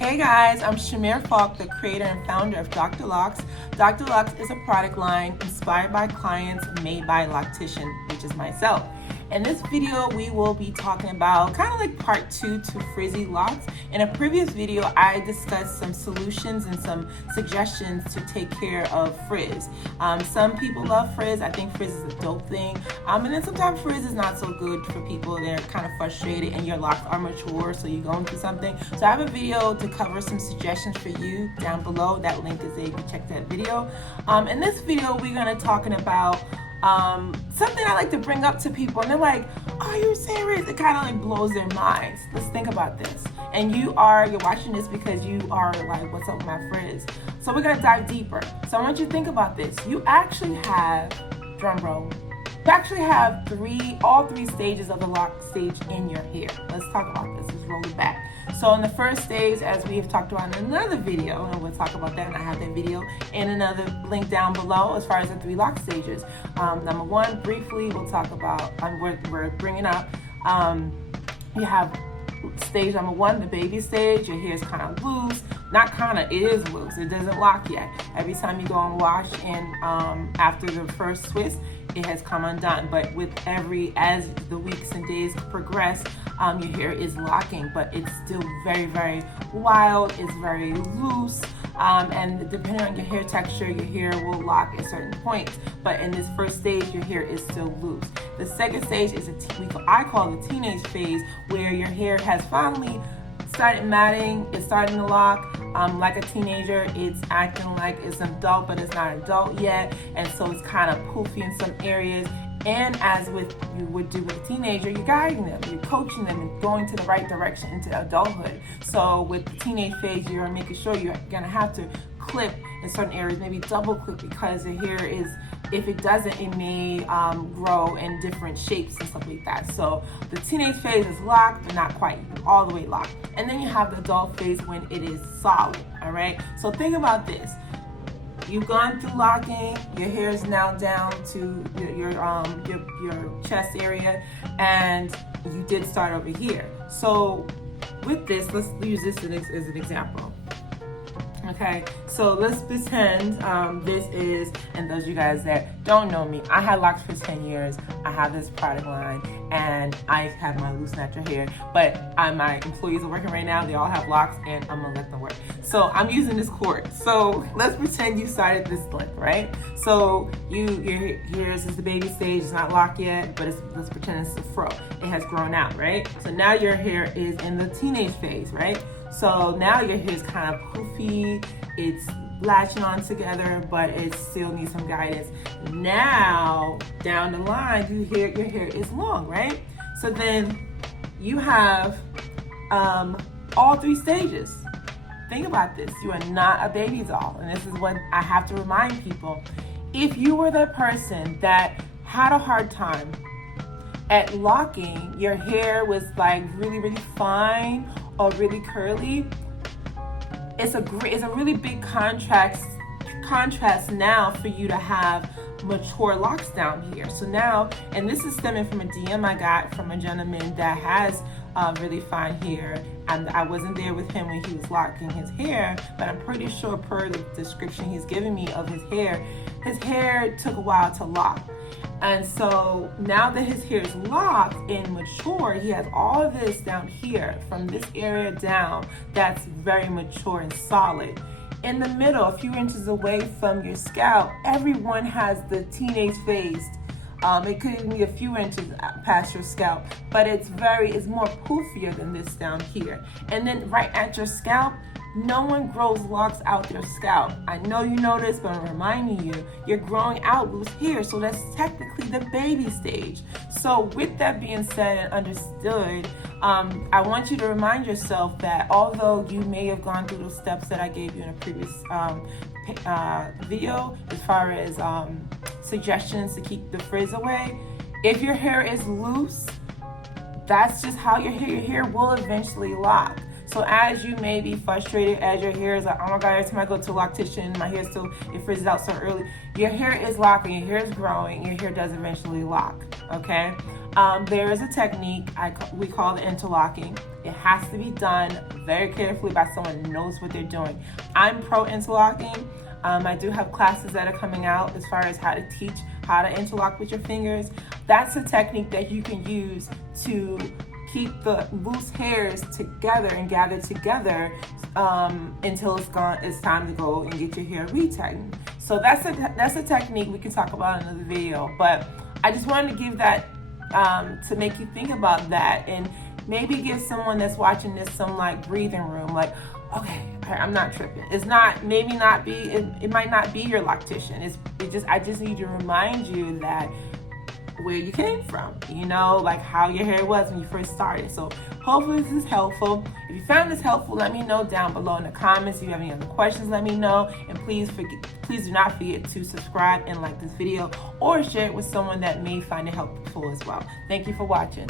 Hey guys, I'm Shamir Falk, the creator and founder of Dr. Locs. Dr. Locs is a product line inspired by clients, made by loctician, which is myself. In this video, we will be talking about kind of like part 2 to frizzy locks. In a previous video, I discussed some solutions and some suggestions to take care of frizz. Some people love frizz. I think frizz is a dope thing. And then sometimes frizz is not so good for people. They're kind of frustrated and your locks are mature, so you're going through something. So I have a video to cover some suggestions for you down below. That link is there. You can check that video. In this video, we're going to talking about something I like to bring up to people, and they're like, "Are you serious?" It kind of like blows their minds. Let's think about this. And you're watching this because you are like, "What's up with my frizz?" So we're gonna dive deeper. So I want you to think about this. You actually have, drum roll, you actually have all three stages of the lock stage in your hair. Let's talk about this. Let's roll it back. So in the first stage, as we have talked about in another video, and we'll talk about that, and I have that video in another link down below as far as the 3 lock stages. Number 1, briefly, we'll talk about, we're bringing up, you have stage number 1, the baby stage. Your hair is kind of loose. Not kind of, it is loose. It doesn't lock yet. Every time you go and wash, and after the first twist, it has come undone. But as the weeks and days progress, your hair is locking, but it's still very, very wild. It's very loose. And depending on your hair texture, your hair will lock at certain points. But in this first stage, your hair is still loose. The second stage is I call the teenage phase, where your hair has finally started matting. It's starting to lock. Like a teenager, it's acting like it's an adult, but it's not adult yet. And so it's kind of poofy in some areas. And as you would do with a teenager, you're guiding them, you're coaching them and going to the right direction into adulthood. So with the teenage phase, you're making sure you're gonna have to clip in certain areas, maybe double clip, because the hair is, if it doesn't, it may grow in different shapes and stuff like that. So the teenage phase is locked, but not quite all the way locked. And then you have the adult phase when it is solid, all right? So think about this. You've gone through locking, your hair is now down to your chest area, and you did start over here. So with this, let's use this as an example. Okay, so let's pretend this is, and those of you guys that don't know me, I had locks for 10 years. I have this product line, and I have my loose natural hair, but my employees are working right now. They all have locks, and I'm gonna let them work. So I'm using this cord. So let's pretend you started this length, right? So your hair is the baby stage. It's not locked yet, but let's pretend it's a fro. It has grown out, right? So now your hair is in the teenage phase, right? So now your hair is kind of poofy, it's latching on together, but it still needs some guidance. Now, down the line, your hair is long, right? So then you have all 3 stages. Think about this. You are not a baby doll, and this is what I have to remind people. If you were the person that had a hard time at locking, your hair was like really, really fine or really curly, it's a really big contrast now for you to have mature locks down here. So now, and this is stemming from a DM I got from a gentleman that has really fine hair, and I wasn't there with him when he was locking his hair, but I'm pretty sure per the description he's giving me of his hair took a while to lock. And so now that his hair is locked and mature, he has all of this down here, from this area down, that's very mature and solid. In the middle, a few inches away from your scalp, everyone has the teenage phase. It could even be a few inches past your scalp, but it's more poofier than this down here. And then right at your scalp, no one grows locks out their scalp. I know you know this, but I'm reminding you, you're growing out loose hair, so that's technically the baby stage. So with that being said and understood, I want you to remind yourself that although you may have gone through those steps that I gave you in a previous video, as far as suggestions to keep the frizz away, if your hair is loose, that's just how your hair will eventually lock. So as you may be frustrated, as your hair is like, oh my God, every time I go to a loctician, my hair it frizzes out so early. Your hair is locking, your hair is growing, your hair does eventually lock, okay? There is a technique we call the interlocking. It has to be done very carefully by someone who knows what they're doing. I'm pro interlocking. I do have classes that are coming out as far as how to teach how to interlock with your fingers. That's a technique that you can use to keep the loose hairs together and gather together until it's time to go and get your hair retightened. So that's a technique we can talk about in another video. But I just wanted to give that to make you think about that, and maybe give someone that's watching this some like breathing room, like, okay, I'm not tripping. It might not be your loctician. I just need to remind you that where you came from, like how your hair was when you first started. So hopefully this is helpful. If you found this helpful, let me know down below in the comments. If you have any other questions, let me know. And please do not forget to subscribe and like this video, or share it with someone that may find it helpful as well. Thank you for watching.